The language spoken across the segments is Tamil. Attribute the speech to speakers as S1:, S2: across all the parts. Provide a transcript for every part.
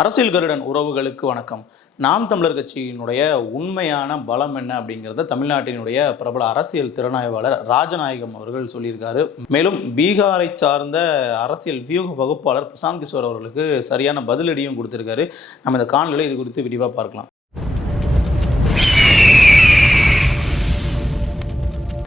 S1: அரசியல் கருடன் உறவுகளுக்கு வணக்கம். நாம் தமிழர் கட்சியினுடைய உண்மையான பலம் என்ன அப்படிங்கிறத தமிழ்நாட்டினுடைய பிரபல அரசியல் திறனாய்வாளர் ராஜநாயகம் அவர்கள் சொல்லியிருக்காரு. மேலும் பீகாரை சார்ந்த அரசியல் வியூக வகுப்பாளர் பிரசாந்த் கிஷோர் அவர்களுக்கு சரியான பதிலடியும் கொடுத்துருக்காரு. நம்ம இந்த காணொலியில் இது குறித்து விரிவாக பார்க்கலாம்.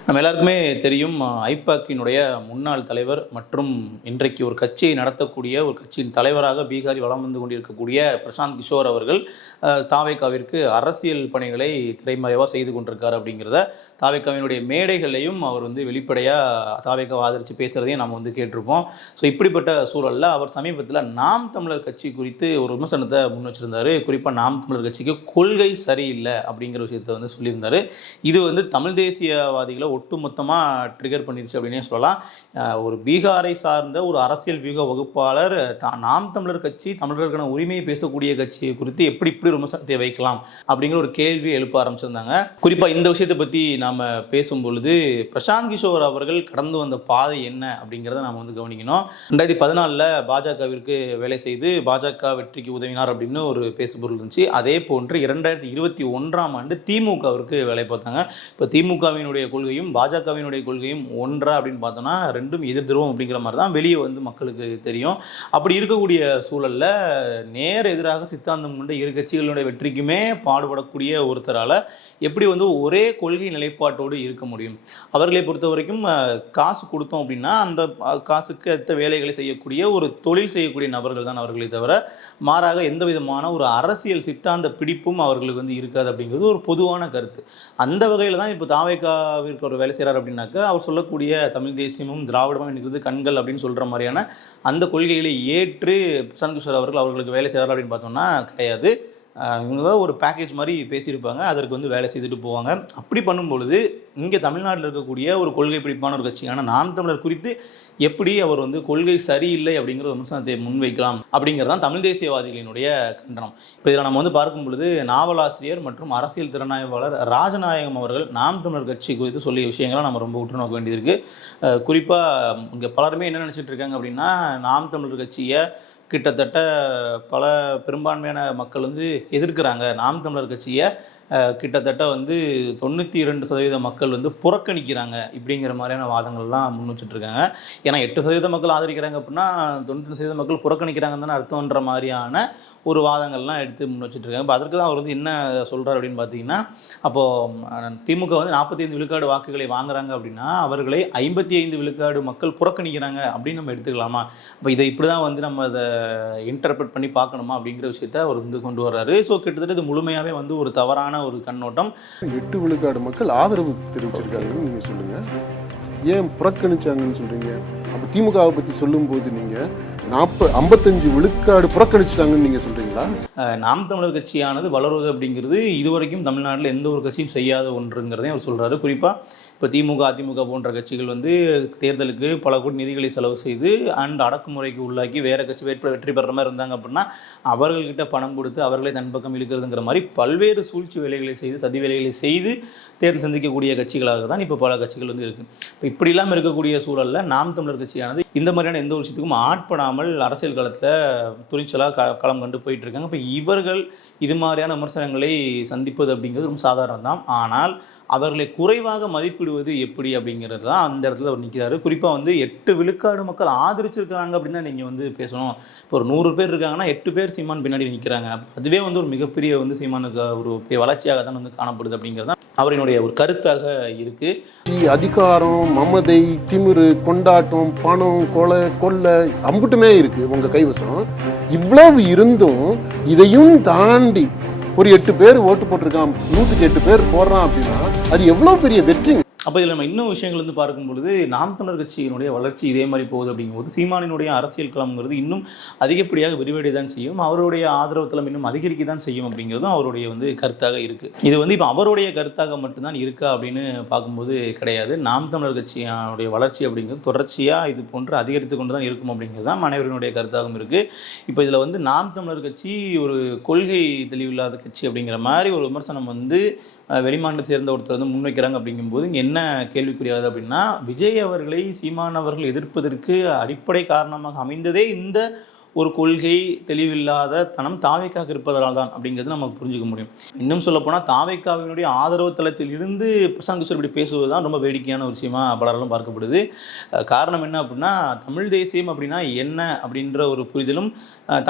S1: நம்ம எல்லாருக்குமே தெரியும் ஐபாக்கினுடைய முன்னாள் தலைவர் மற்றும் இன்றைக்கு ஒரு கட்சியை நடத்தக்கூடிய ஒரு கட்சியின் தலைவராக பீகாரில் வலம் வந்து கொண்டிருக்கக்கூடிய பிரசாந்த் கிஷோர் அவர்கள் அஹ், தாவேகாவிற்கு அரசியல் பணிகளை திரைமறைவாக செய்து கொண்டிருக்கார் அப்படிங்கிறத தாவேகாவினுடைய மேடைகளையும் அவர் வந்து வெளிப்படையாக தாவேக்காவை ஆதரித்து பேசுகிறதையும் நம்ம வந்து கேட்டிருப்போம். ஸோ இப்படிப்பட்ட சூழலில் அவர் சமீபத்தில் நாம் தமிழர் கட்சி குறித்து ஒரு விமர்சனத்தை முன் வச்சுருந்தார். குறிப்பாக நாம் தமிழர் கட்சிக்கு கொள்கை சரியில்லை அப்படிங்கிற விஷயத்தை வந்து சொல்லியிருந்தார். இது வந்து தமிழ் தேசியவாதிகளை ஒட்டுமொத்தமாக ட்ரிகர் பண்ணிருச்சு அப்படின்னே சொல்லலாம். ஒரு பீகாரை சார்ந்த ஒரு அரசியல் வியூக வகுப்பாளர் தா- நாம் தமிழர் கட்சி தமிழர்களுக்கான உரிமையை பேசக்கூடிய கட்சியை குறித்து எப்படி இப்படி விமர்சனத்தை வைக்கலாம் அப்படிங்கிற ஒரு கேள்வி எழுப்ப ஆரம்பிச்சிருந்தாங்க. குறிப்பாக இந்த விஷயத்தை பற்றி நான் நாம் பேசும் பொழுது பிரசாந்த் கிஷோர் அவர்கள் கடந்து வந்த பாதை என்ன அப்படிங்கிறத நாம் வந்து கவனிக்கணும். ரெண்டாயிரத்தி பதினாலில் பாஜகவிற்கு வேலை செய்து பாஜக வெற்றிக்கு உதவினார் அப்படின்னு ஒரு பேசுபொருள் இருந்துச்சு. அதே போன்று இரண்டாயிரத்தி இருபத்தி ஒன்றாம் ஆண்டு திமுகவிற்கு வேலை பார்த்தாங்க. இப்போ திமுகவினுடைய கொள்கையும் பாஜகவினுடைய கொள்கையும் ஒன்றா அப்படின்னு பார்த்தோம்னா ரெண்டும் எதிர் திருவம் அப்படிங்கிற மாதிரி தான் வெளியே வந்து மக்களுக்கு தெரியும். அப்படி இருக்கக்கூடிய சூழலில் நேர் எதிராக சித்தாந்தம் கொண்ட இரு கட்சிகளுடைய வெற்றிக்குமே பாடுபடக்கூடிய ஒருத்தரால் எப்படி வந்து ஒரே கொள்கை நிலை நிலைப்பாட்டோடு இருக்க முடியும். அவர்களை பொறுத்த வரைக்கும் காசு கொடுத்தோம் அப்படின்னா அந்த காசுக்கு அடுத்த வேலைகளை செய்யக்கூடிய ஒரு தொழில் செய்யக்கூடிய நபர்கள் தான் அவர்களை தவிர மாறாக எந்த விதமான ஒரு அரசியல் சித்தாந்த பிடிப்பும் அவர்களுக்கு வந்து இருக்காது அப்படிங்கிறது ஒரு பொதுவான கருத்து. அந்த வகையில் தான் இப்போ தாவேக்காவிற்கு ஒரு வேலை செய்கிறார் அப்படின்னாக்கா அவர் சொல்லக்கூடிய தமிழ் தேசியமும் திராவிடமும் எனக்கு கண்கள் அப்படின்னு சொல்கிற மாதிரியான அந்த கொள்கைகளை ஏற்று பிரசாந்த் கிஷோர் அவர்கள் அவர்களுக்கு வேலை செய்கிறார் அப்படின்னு பார்த்தோம்னா கிடையாது. இவங்க ஒரு பேக்கேஜ் மாதிரி பேசியிருப்பாங்க. அதற்கு வந்து வேலை செய்துட்டு போவாங்க. அப்படி பண்ணும்பொழுது இங்கே தமிழ்நாட்டில் இருக்கக்கூடிய ஒரு கொள்கை பிடிப்பான ஒரு கட்சியான நாம் தமிழர் குறித்து எப்படி அவர் வந்து கொள்கை சரியில்லை அப்படிங்கிற ஒரு விமர்சனத்தை முன்வைக்கலாம் அப்படிங்கிறது தான் தமிழ் தேசியவாதிகளினுடைய கண்டனம். இப்போ இதில் நம்ம வந்து பார்க்கும் பொழுது நாவலாசிரியர் மற்றும் அரசியல் திறனாய்வாளர் ராஜநாயகம் அவர்கள் நாம் தமிழர் கட்சி குறித்து சொல்லிய விஷயங்களை நம்ம ரொம்ப உற்று நோக்க வேண்டியிருக்கு குறிப்பாக இங்கே பலருமே என்ன நினச்சிட்டு இருக்காங்க அப்படின்னா நாம் தமிழர் கட்சியை கிட்டத்தட்ட பல பெரும்பான்மையான மக்கள் வந்து எதிர்க்கிறாங்க. நாம் தமிழர் கட்சியை கிட்டத்தட்ட வந்து தொண்ணூற்றி இரண்டு சதவீத மக்கள் வந்து புறக்கணிக்கிறாங்க இப்படிங்கிற மாதிரியான வாதங்கள்லாம் முன் வச்சுட்ருக்காங்க. ஏன்னா எட்டு சதவீத மக்கள் ஆதரிக்கிறாங்க அப்படின்னா தொண்ணூற்றி சதவீத மக்கள் புறக்கணிக்கிறாங்கன்னு தானே அர்த்தம்ன்ற மாதிரியான ஒரு வாதங்கள்லாம் எடுத்து முன் வச்சுட்ருக்காங்க. இப்போ அதற்கு தான் அவர் வந்து என்ன சொல்கிறார் அப்படின்னு பார்த்தீங்கன்னா அப்போது திமுக வந்து நாற்பத்தி ஐந்து விழுக்காடு வாக்குகளை வாங்குறாங்க அப்படின்னா அவர்களை ஐம்பத்தி ஐந்து விழுக்காடு மக்கள் புறக்கணிக்கிறாங்க அப்படின்னு நம்ம எடுத்துக்கலாமா? அப்போ இதை இப்படி தான் வந்து நம்ம அதை இன்டர்பிரட் பண்ணி பார்க்கணுமா அப்படிங்கிற விஷயத்த அவர் வந்து கொண்டு வர்றாரு. ஸோ கிட்டத்தட்ட இது முழுமையாகவே வந்து ஒரு தவறான ஒரு கண்ணோட்டம்.
S2: எட்டு விழுக்காடு மக்கள் ஆதரவு தெரிவிச்சிருக்காங்கன்னு நீங்க சொல்லுங்க. ஏன் புறக்கணிச்சாங்கன்னு சொல்றீங்க? அப்ப திமுகவை பத்தி சொல்லும்போது நீங்க நாற்பது ஐம்பத்தஞ்சு விழுக்காடு புறக்கணிச்சிட்டாங்கன்னு நீங்கள்
S1: சொல்கிறீங்களா நாம் தமிழர் கட்சியானது வளருவது அப்படிங்கிறது இதுவரைக்கும் தமிழ்நாட்டில் எந்த ஒரு கட்சியும் செய்யாத ஒன்றுங்கிறதையும் அவர் சொல்கிறாரு குறிப்பாக இப்போ திமுக அதிமுக போன்ற கட்சிகள் வந்து தேர்தலுக்கு பல கோடி நிதிகளை செலவு செய்து அண்ட் அடக்குமுறைக்கு உள்ளாக்கி வேறு கட்சி வேட்பாளர் வெற்றி பெற மாதிரி இருந்தாங்க அப்படின்னா அவர்கள்கிட்ட பணம் கொடுத்து அவர்களை தன் பக்கம் இழுக்கிறதுங்கிற மாதிரி பல்வேறு சூழ்ச்சி வேலைகளை செய்து சதி வேலைகளை செய்து தேர்தல் சந்திக்கக்கூடிய கட்சிகளாக தான் இப்போ பல கட்சிகள் வந்து இருக்குது இப்போ இப்படி இல்லாமல் இருக்கக்கூடிய சூழலில் நாம் தமிழர் கட்சியானது இந்த மாதிரியான எந்த ஒரு விஷயத்துக்கும் ஆட்படாமல் அரசியல் களத்தில் துணிச்சலாக க களம் கண்டு போயிட்டுருக்காங்க. இப்போ இவர்கள் இது மாதிரியான விமர்சனங்களை சந்திப்பது அப்படிங்கிறது ரொம்ப சாதாரணம் தான் ஆனால் அவர்களை குறைவாக மதிப்பிடுவது எப்படி அப்படிங்கிறது தான் அந்த இடத்துல அவர் நிற்கிறாரு குறிப்பாக வந்து எட்டு விழுக்காடு மக்கள் ஆதரிச்சிருக்காங்க அப்படின்னு தான் நீங்கள் வந்து பேசணும். இப்போ ஒரு நூறு பேர் இருக்காங்கன்னா எட்டு பேர் சீமான் பின்னாடி நிற்கிறாங்க அதுவே வந்து ஒரு மிகப்பெரிய வந்து சீமானுக்கு ஒரு பெரிய வளர்ச்சியாக தான் வந்து காணப்படுது அப்படிங்கிறது தான் அவரினுடைய ஒரு கருத்தாக இருக்குது
S2: அதிகாரம் மமதை திமிரு கொண்டாட்டம் பணம் கொலை கொள்ளை அம்புட்டுமே இருக்குது உங்கள் கைவசம். இவ்வளவு இருந்தும் இதையும் தாண்டி ஒரு எட்டு பேர் ஓட்டு போட்டிருக்கான் நூற்றுக்கு எட்டு பேர் போடுறான் அப்படின்னா அது எவ்வளவு பெரிய வெற்றிங்க?
S1: அப்போ இதில் நம்ம இன்னும் விஷயங்கள் வந்து பார்க்கும் பொழுது நாம் தமிழர் கட்சியினுடைய வளர்ச்சி இதே மாதிரி போகுது அப்படிங்கும்போது சீமானினுடைய அரசியல் களம்ங்கிறது இன்னும் அதிகப்படியாக விரிவடைய தான் செய்யும். அவருடைய ஆதரவு தளம் இன்னும் அதிகரிக்க தான் செய்யும் அப்படிங்கிறதும் அவருடைய வந்து கருத்தாக இருக்குது இது வந்து இப்போ அவருடைய கருத்தாக மட்டும்தான் இருக்கா அப்படின்னு பார்க்கும்போது கிடையாது. நாம் தமிழர் கட்சியினுடைய வளர்ச்சி அப்படிங்கிறது தொடர்ச்சியாக இது போன்று அதிகரித்து கொண்டு தான் இருக்கும் அப்படிங்கிறது தான் அனைவரினுடைய கருத்தாகவும் இருக்குது இப்போ இதில் வந்து நாம் தமிழர் கட்சி ஒரு கொள்கை தெளிவில்லாத கட்சி அப்படிங்கிற மாதிரி ஒரு விமர்சனம் வந்து வெளிமாநிலத்தை சேர்ந்த ஒருத்தர் வந்து முன்வைக்கிறாங்க அப்படிங்கும்போது இங்கே என்ன கேள்விக்குரியாது அப்படின்னா விஜய் அவர்களை சீமான் அவர்கள் எதிர்ப்பதற்கு அடிப்படை காரணமாக அமைந்ததே இந்த ஒரு கொள்கை தெளிவில்லாத தனம் தாவைக்காக இருப்பதனால் தான் அப்படிங்கிறது நம்ம புரிஞ்சுக்க முடியும். இன்னும் சொல்லப்போனால் தாவைக்காவினுடைய ஆதரவு தளத்தில் இருந்து பிரசாந்த் கிஷோர் இப்படி பேசுவது தான் ரொம்ப வேடிக்கையான ஒரு விஷயமா பலராலும் பார்க்கப்படுது. காரணம் என்ன அப்படின்னா தமிழ் தேசியம் அப்படின்னா என்ன அப்படின்ற ஒரு புரிதலும்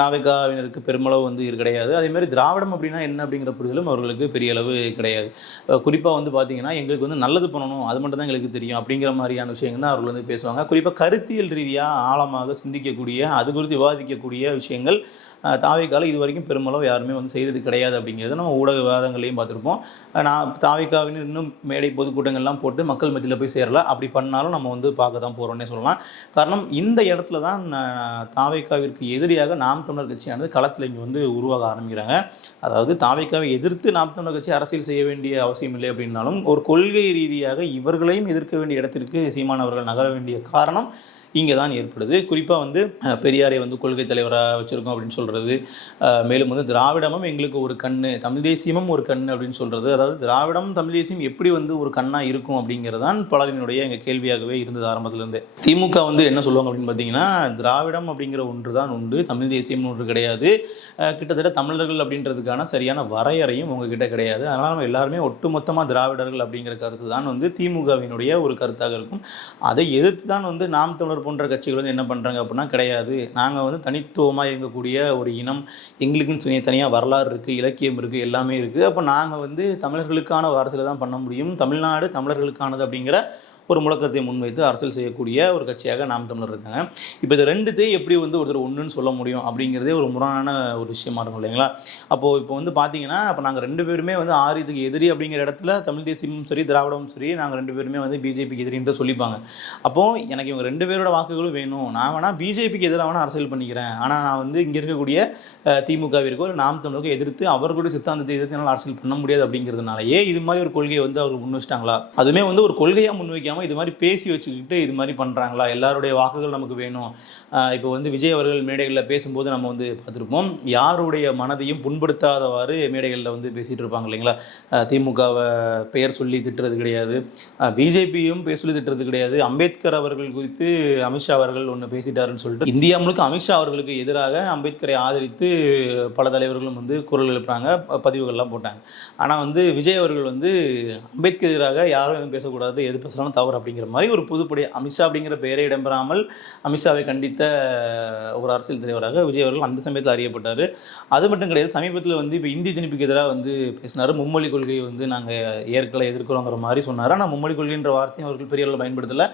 S1: தாவைக்காவினருக்கு பெருமளவு வந்து இது கிடையாது. அதே மாதிரி திராவிடம் அப்படின்னா என்ன அப்படிங்கிற புரிதலும் அவர்களுக்கு பெரிய அளவு கிடையாது. குறிப்பாக வந்து பார்த்தீங்கன்னா எங்களுக்கு வந்து நல்லது பண்ணணும் அது மட்டும் தான் எங்களுக்கு தெரியும் அப்படிங்கிற மாதிரியான விஷயங்கள் தான் அவர்கள் வந்து பேசுவாங்க. குறிப்பாக கருத்தியல் ரீதியாக ஆழமாக சிந்திக்கக்கூடிய அது குறித்து பாதிக்கக்கூடிய விஷயங்கள் அஹ், இது வரைக்கும் பெருமளவு யாருமே வந்து செய்தது கிடையாது அப்படிங்கிறத நம்ம ஊடக விவாதங்களையும் பார்த்துருப்போம். நான் தாவேக்காவின் இன்னும் மேடை பொதுக்கூட்டங்கள்லாம் போட்டு மக்கள் மத்தியில் போய் சேரல. அப்படி பண்ணாலும் நம்ம வந்து பார்க்க தான் போகிறோன்னே சொல்லலாம். காரணம் இந்த இடத்துல தான் தாவிக்காவிற்கு எதிரியாக நாம் தமிழர் கட்சியானது களத்தில் இங்கே வந்து உருவாக ஆரம்பிக்கிறாங்க. அதாவது தாவிக்காவை எதிர்த்து நாம் தமிழர் கட்சி அரசியல் செய்ய வேண்டிய அவசியம் இல்லை அப்படின்னாலும் ஒரு கொள்கை ரீதியாக இவர்களையும் எதிர்க்க வேண்டிய இடத்திற்கு சீமானவர்கள் நகர வேண்டிய காரணம் இங்கே தான் ஏற்படுது. குறிப்பாக வந்து பெரியாரை வந்து கொள்கை தலைவராக வச்சுருக்கோம் அப்படின்னு சொல்கிறது மேலும் வந்து திராவிடமும் எங்களுக்கு ஒரு கண்ணு தமிழ் தேசியமும் ஒரு கண் அப்படின்னு சொல்கிறது அதாவது திராவிடம் தமிழ் தேசியம் எப்படி வந்து ஒரு கண்ணாக இருக்கும் அப்படிங்கிறது தான் பலரினுடைய எங்கள் கேள்வியாகவே இருந்தது ஆரம்பத்திலேருந்து. திமுக வந்து என்ன சொல்லுவாங்க அப்படின்னு பார்த்தீங்கன்னா திராவிடம் அப்படிங்கிற ஒன்று தான் உண்டு தமிழ் தேசியம்னு ஒன்று கிடையாது. கிட்டத்தட்ட தமிழர்கள் அப்படின்றதுக்கான சரியான வரையறையும் உங்ககிட்ட கிடையாது. அதனால் நம்ம எல்லாருமே ஒட்டுமொத்தமாக திராவிடர்கள் அப்படிங்கிற கருத்து தான் வந்து திமுகவினுடைய ஒரு கருத்தாக இருக்கும். அதை எதிர்த்து தான் வந்து நாம் தமிழர் போன்ற கட்சிகள் வந்து என்ன பண்ணுறாங்க அப்படின்னா கிடையாது. நாங்கள் வந்து தனித்துவமாக இயங்கக்கூடிய ஒரு இனம் எங்களுக்குன்னு சொல்லி தனியாக வரலாறு இருக்குது இலக்கியம் இருக்குது எல்லாமே இருக்குது அப்போ நாங்கள் வந்து தமிழர்களுக்கான வாரத்தில் தான் பண்ண முடியும். தமிழ்நாடு தமிழர்களுக்கானது அப்படிங்கிற ஒரு முழக்கத்தை முன்வைத்து அரசியல் செய்யக்கூடிய ஒரு கட்சியாக நாம் தமிழர் இருக்காங்க. இப்போ இது ரெண்டுத்தையும் எப்படி வந்து ஒருத்தர் ஒன்றுன்னு சொல்ல முடியும் அப்படிங்கிறதே ஒரு முரணான ஒரு விஷயமா இருக்கும் இல்லைங்களா? அப்போது இப்போ வந்து பார்த்தீங்கன்னா அப்போ நாங்கள் ரெண்டு பேருமே வந்து ஆரியத்துக்கு இதுக்கு எதிரி அப்படிங்கிற இடத்துல தமிழ் தேசியமும் சரி திராவிடமும் சரி நாங்கள் ரெண்டு பேருமே வந்து பிஜேபிக்கு எதிரின்ட்டு சொல்லிப்பாங்க. அப்போது எனக்கு இவங்க ரெண்டு பேரோட வாக்குகளும் வேணும். நான் வேணால் பிஜேபிக்கு எதிராக வேணால் அரசியல் பண்ணிக்கிறேன். ஆனால் நான் வந்து இங்கே இருக்கக்கூடிய திமுகவிற்கோ இல்லை நாம் தமிழுக்கோ எதிர்த்து அவர்களுடைய சித்தாந்தத்தை எதிர்த்து என்னால் அரசியல் பண்ண முடியாது அப்படிங்கிறதுனாலயே இது மாதிரி ஒரு கொள்கையை வந்து அவர் முன் வச்சிட்டாங்களா அதுவுமே வந்து ஒரு கொள்கையாக முன்வைக்காமல் வைக்காம இது மாதிரி பேசி வச்சுக்கிட்டு இது மாதிரி பண்ணுறாங்களா எல்லாருடைய வாக்குகள் நமக்கு வேணும். இப்போ வந்து விஜய் அவர்கள் மேடைகளில் பேசும்போது நம்ம வந்து பார்த்துருப்போம். யாருடைய மனதையும் புண்படுத்தாதவாறு மேடைகளில் வந்து பேசிகிட்டு இருப்பாங்க இல்லைங்களா? திமுகவை பெயர் சொல்லி திட்டுறது கிடையாது. பிஜேபியும் பேர் சொல்லி திட்டுறது கிடையாது. அம்பேத்கர் அவர்கள் குறித்து அமித்ஷா அவர்கள் ஒன்று பேசிட்டாருன்னு சொல்லிட்டு இந்தியா முழுக்க அமித்ஷா அவர்களுக்கு எதிராக அம்பேத்கரை ஆதரித்து பல தலைவர்களும் வந்து குரல் எழுப்புறாங்க. பதிவுகள்லாம் போட்டாங்க. ஆனால் வந்து விஜய் அவர்கள் வந்து அம்பேத்கர் எதிராக யாரும் எதுவும் பேசக்கூடாது. எது பேசுகிறாலும் தவறு அப்படிங்கிற மாதிரி ஒரு புதுப்படி அமித்ஷா அப்படிங்கிற பெயரை இடம்பெறாமல் அமித்ஷாவை கண்டித்த ஒரு அரசியல் தலைவராக விஜய் அவர்கள் அந்த சமயத்தில் அறியப்பட்டார். அது மட்டும் கிடையாது சமீபத்தில் வந்து இப்போ இந்தி திணிப்புக்கு எதிராக வந்து பேசினார். மும்மொழி கொள்கையை வந்து நாங்கள் ஏற்கலை எதிர்க்கிறோங்கிற மாதிரி சொன்னார். ஆனால் மும்மொழி கொள்கைன்ற வார்த்தையும் அவர்கள் பெரிய அளவில் பயன்படுத்தலை.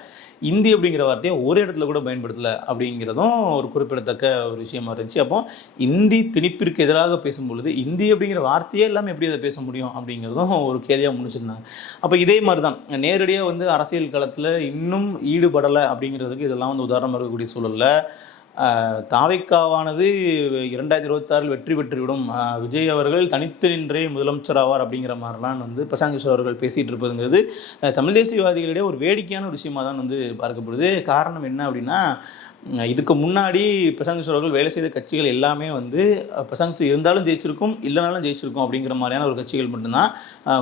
S1: இந்தி அப்படிங்கிற வார்த்தையை ஒரு இடத்துல கூட பயன்படுத்தலை அப்படிங்கிறதும் ஒரு குறிப்பிடத்தக்க ஒரு விஷயமா இருந்துச்சு. அப்போ இந்தி திணிப்பிற்கு எதிராக பேசும்பொழுது இந்தி அப்படிங்கிற வார்த்தையே இல்லாமல் எப்படி அதை பேச முடியும் அப்படிங்கிறதும் ஒரு கேள்வியாக முடிச்சிருந்தாங்க அப்போ இதே மாதிரி தான் நேரடியாக வந்து அரசியல் களத்தில் இன்னும் ஈடுபடலை அப்படிங்கிறதுக்கு இதெல்லாம் வந்து உதாரணமாக இருக்கக்கூடிய சூழலில். தாவைக்காவானது இரண்டாயிரத்தி இருபத்தாறில் வெற்றி பெற்றுவிடும். விஜய் அவர்கள் தனித்து நின்றே முதலமைச்சர் ஆவார் அப்படிங்கிற மாதிரிலாம் வந்து பிரசாந்த் கிஷோர் அவர்கள் பேசிகிட்டு இருப்பதுங்கிறது தமிழ் தேசியவாதிகளிடையே ஒரு வேடிக்கையான ஒரு விஷயமா தான் வந்து பார்க்கப்படுது. காரணம் என்ன அப்படின்னா இதுக்கு முன்னாடி பிரசாந்த் கிஷோர் அவர்கள் வேலை செய்த கட்சிகள் எல்லாமே வந்து பிரசாந்த் இருந்தாலும் ஜெயிச்சிருக்கும் இல்லைனாலும் ஜெயிச்சிருக்கும் அப்படிங்கிற மாதிரியான ஒரு கட்சிகள் மட்டும்தான்.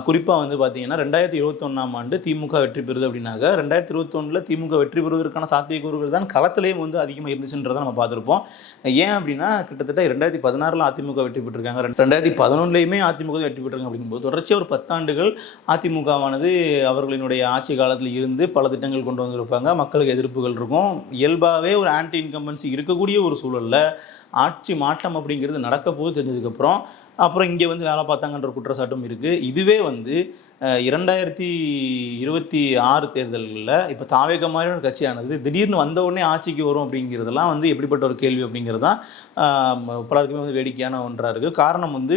S1: குறிப்பாக வந்து பார்த்தீங்கன்னா ரெண்டாயிரத்தி இருபத்தொன்னாம் ஆண்டு திமுக வெற்றி பெறுது அப்படின்னாக்க ரெண்டாயிரத்தி இருபத்தொன்னில் திமுக வெற்றி பெறுவதற்கான சாத்தியக்கூறுகள் தான் களத்திலேயும் வந்து அதிகமாக இருந்துச்சுன்றதை நம்ம பார்த்துருப்போம். ஏன் அப்படின்னா கிட்டத்தட்ட ரெண்டாயிரத்தி பதினாறில் அதிமுக வெற்றி பெற்றிருக்காங்க. ரெண்டு- ரெண்டாயிரத்தி பதினொன்றுலையுமே அதிமுக வெற்றி பெற்றிருக்காங்க அப்படிங்கும்போது தொடர்ச்சியாக ஒரு பத்தாண்டுகள் அதிமுகவானது அவர்களினுடைய ஆட்சி காலத்தில் இருந்து பல திட்டங்கள் கொண்டு வந்திருப்பாங்க. மக்களுக்கு எதிர்ப்புகள் இருக்கும். இயல்பாகவே ஒரு ஆன்டி இன்கம்பன்சி இருக்கக்கூடிய ஒரு சூழலில் ஆட்சி மாற்றம் அப்படிங்கிறது நடக்க போது தெரிஞ்சதுக்கப்புறம் அப்புறம் இங்கே வந்து வேலை பார்த்தாங்கன்ற குற்றச்சாட்டும் இருக்குது இதுவே வந்து இரண்டாயிரத்தி இருபத்தி ஆறு தேர்தல்களில் இப்போ தாவேக மாதிரியான ஒரு கட்சியானது திடீர்னு வந்த உடனே ஆட்சிக்கு வரும் அப்படிங்கிறதெல்லாம் வந்து எப்படிப்பட்ட ஒரு கேள்வி அப்படிங்கிறது தான் பலருக்குமே வந்து வேடிக்கையான ஒன்றாக இருக்குது காரணம் வந்து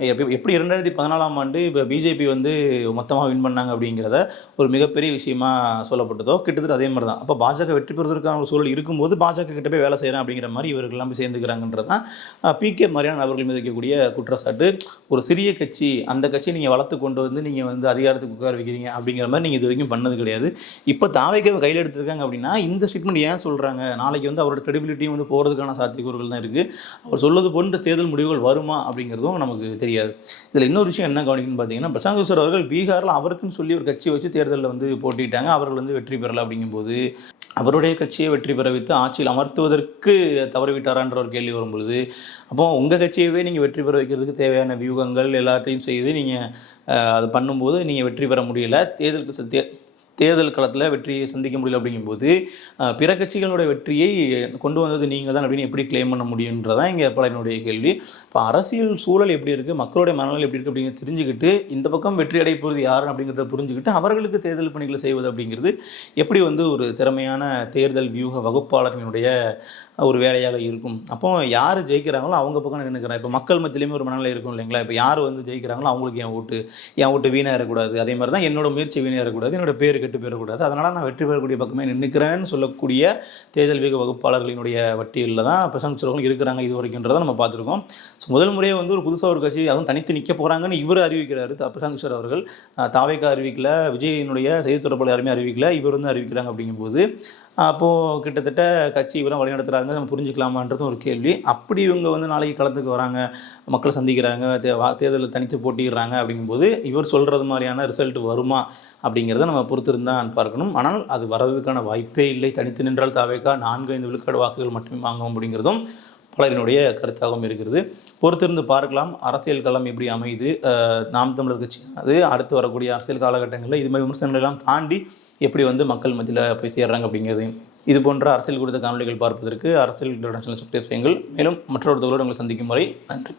S1: எப்ப- எப்படி இரண்டாயிரத்தி பதினாலாம் ஆண்டு இப்போ பிஜேபி வந்து மொத்தமாக வின் பண்ணாங்க அப்படிங்கிறத ஒரு மிகப்பெரிய விஷயமா சொல்லப்பட்டதோ கிட்டத்தட்ட அதே மாதிரி தான். அப்போ பாஜக வெற்றி பெறுவதற்கான ஒரு சூழல் இருக்கும்போது பாஜக கிட்ட போய் வேலை செய்கிறேன் அப்படிங்கிற மாதிரி இவர்கள்லாம் போய் சேர்ந்துக்கிறாங்கன்றது தான் பிகே மாதிரியான நபர்கள் மீது வைக்கக்கூடிய குற்றச்சாட்டு ஒரு சிறிய கட்சி அந்த கட்சியை நீங்கள் வளர்த்து கொண்டு வந்து நீங்கள் வந்து அதிகாரத்துக்கு உட்கார வைக்கிறீங்க அப்படிங்கிற மாதிரி நீங்கள் இது வரைக்கும் பண்ணது கிடையாது. இப்போ தாவைக்கு கையில் எடுத்திருக்காங்க அப்படின்னா இந்த ஸ்டேட்மெண்ட் ஏன் சொல்கிறாங்க நாளைக்கு வந்து அவரோட கிரெடிபிலிட்டியும் வந்து போகிறதுக்கான சாத்தியக்கூறுகள் தான் இருக்குது அவர் சொல்வது போன்ற தேர்தல் முடிவுகள் வருமா அப்படிங்கிறதும் நமக்கு தெரியாது. இதில் இன்னொரு விஷயம் என்ன கவனிக்கணும்னு பார்த்தீங்கன்னா பிரசாந்த் கிஷோர் அவர்கள் பீகாரில் அவருக்குன்னு சொல்லி ஒரு கட்சி வச்சு தேர்தலில் வந்து போட்டிட்டாங்க அவர்கள் வந்து வெற்றி பெறலை அப்படிங்கும்போது அவருடைய கட்சியை வெற்றி பெற வைத்து ஆட்சியில் அமர்த்துவதற்கு தவறிவிட்டாரான்ற ஒரு கேள்வி வரும்பொழுது அப்போ உங்கள் கட்சியவே நீங்கள் வெற்றி பெற வைக்கிறதுக்கு தேவையான வியூகங்கள் எல்லாத்தையும் செய்து நீங்கள் அதை பண்ணும்போது நீங்கள் வெற்றி பெற முடியல. தேர்தலுக்கு சத்திய தேர்தல் களத்தில் வெற்றியை சந்திக்க முடியல அப்படிங்கும்போது பிற கட்சிகளோட வெற்றியை கொண்டு வந்தது நீங்கள் தான் அப்படின்னு எப்படி கிளைம் பண்ண முடியுன்றதான் இங்கே பலனுடைய கேள்வி. இப்போ அரசியல் சூழல் எப்படி இருக்குது மக்களுடைய மனநிலை எப்படி இருக்குது அப்படிங்கிறத தெரிஞ்சுக்கிட்டு இந்த பக்கம் வெற்றி அடைய போகிறது யார் அப்படிங்கிறத புரிஞ்சுக்கிட்டு அவர்களுக்கு தேர்தல் பணிகளை செய்வது அப்படிங்கிறது எப்படி வந்து ஒரு திறமையான தேர்தல் வியூக வகுப்பாளர்களுடைய ஒரு வேலையாக இருக்கும். அப்போ யார் ஜெயிக்கிறாங்களோ அவங்க பக்கம் நினைக்கிறேன் இப்போ மக்கள் மத்தியிலையுமே ஒரு மனநிலை இருக்கும் இல்லைங்களா? இப்போ யார் வந்து ஜெயிக்கிறாங்களோ அவங்களுக்கு என் ஓட்டு என் ஓட்டு வீணாக இருக்கக்கூடாது அதே மாதிரி தான் என்னோட முயற்சி வீணாக இருக்கக்கூடாது என்னோட பேருக்கு கெட்டு போயிடக்கூடாது அதனால் நான் வெற்றி பெறக்கூடிய பக்கமே நின்றுக்கிறேன்னு சொல்லக்கூடிய தேர்தல் வீக வகுப்பாளர்களினுடைய வட்டியில் தான் பிரசாந்த் இருக்கிறாங்க இது வரைக்கும்ன்றதை நம்ம பார்த்துருக்கோம். ஸோ முதல் முறையை வந்து ஒரு புதுசாக ஒரு கட்சி அதுவும் தனித்து நிற்க போகிறாங்கன்னு இவர் அறிவிக்கிறாரு. த- பிரசாந்த் கிஷோர் அவர்கள் அஹ், தாவேக்கா அறிவிக்கல விஜயினுடைய செய்தி தொடர்பாளர் யாருமே அறிவிக்கல இவர் வந்து அறிவிக்கிறாங்க அப்படிங்கும்போது அப்போது கிட்டத்தட்ட கட்சி இவரெல்லாம் வழிநடத்துகிறாங்க நம்ம புரிஞ்சுக்கலாமான்றதும் ஒரு கேள்வி. அப்படி இவங்க வந்து நாளைக்கு களத்துக்கு வராங்க மக்களை சந்திக்கிறாங்க தே வா- தேர்தலில் தனித்து போட்டிடுறாங்க அப்படிங்கும்போது இவர் சொல்கிறது மாதிரியான ரிசல்ட் வருமா? அப்படிங்கிறத நம்ம பொறுத்திருந்தான் பார்க்கணும். ஆனால் அது வர்றதுக்கான வாய்ப்பே இல்லை. தனித்து நின்றால் தாவேக்கா நான்கு ஐந்து விழுக்காடு வாக்குகள் மட்டுமே வாங்கும் அப்படிங்கிறதும் பலரினுடைய கருத்தாகவும் இருக்கிறது. பொறுத்திருந்து பார்க்கலாம். அரசியல் களம் எப்படி அமையுது? நாம் தமிழர் கட்சி அது அடுத்து வரக்கூடிய அரசியல் காலகட்டங்களில் இது மாதிரி விமர்சனங்கள் எல்லாம் தாண்டி எப்படி வந்து மக்கள் மத்தியில் போய் சேர்றாங்க அப்படிங்கிறதையும் இது போன்ற அரசியல் குறித்த காணொலிகள் பார்ப்பதற்கு அரசியல் இன்டர்நேஷனல் சப்ஸ்கிரைப் செய்யுங்கள். மேலும் மற்றொருத்தவர்களோடு உங்களை சந்திக்கும் வரை நன்றி.